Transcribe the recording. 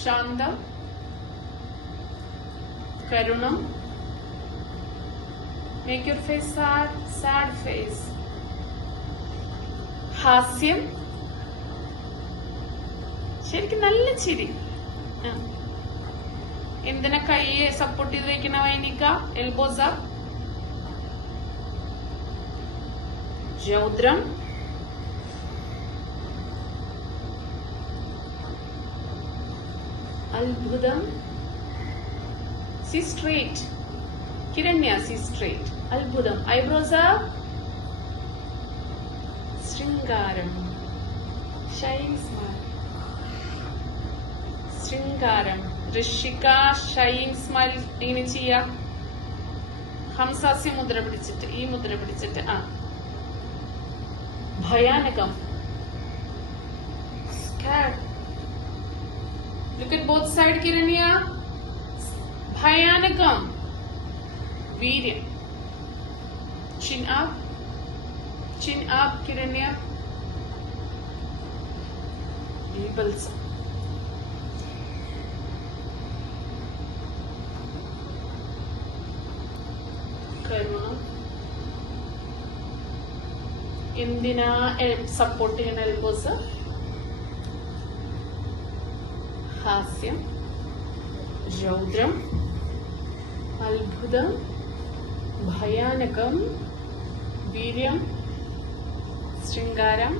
ശാന്തം, Karunam. Make your face sad, sad face. ഹാസ്യം, ശരിക്കും നല്ല ചിരി. എന്തിനാ കൈയെ സപ്പോർട്ട് ചെയ്ത് വെക്കണ വൈനിക്ക? Elbows up. രൗദ്രം, അത്ഭുതം. See straight. Kiranya, see straight. Albudam. Eyebrows up. Shringaram. Shine smile. Shringaram. Rishika, shine smile. Ingane cheya. Hamsasya mudra pidichittu. Ee mudra pidichittu. Bhayanakam. Scared. Look at both sides, Kiranya. Bhayanakam. Veeryam. Chin up. Chin up, Kiranya. Vibhalsam. Karuna. Endina support cheyana elbows. Hasyam. Raudram. Albudam. Bhayanakam. Veeryam. Shringaram.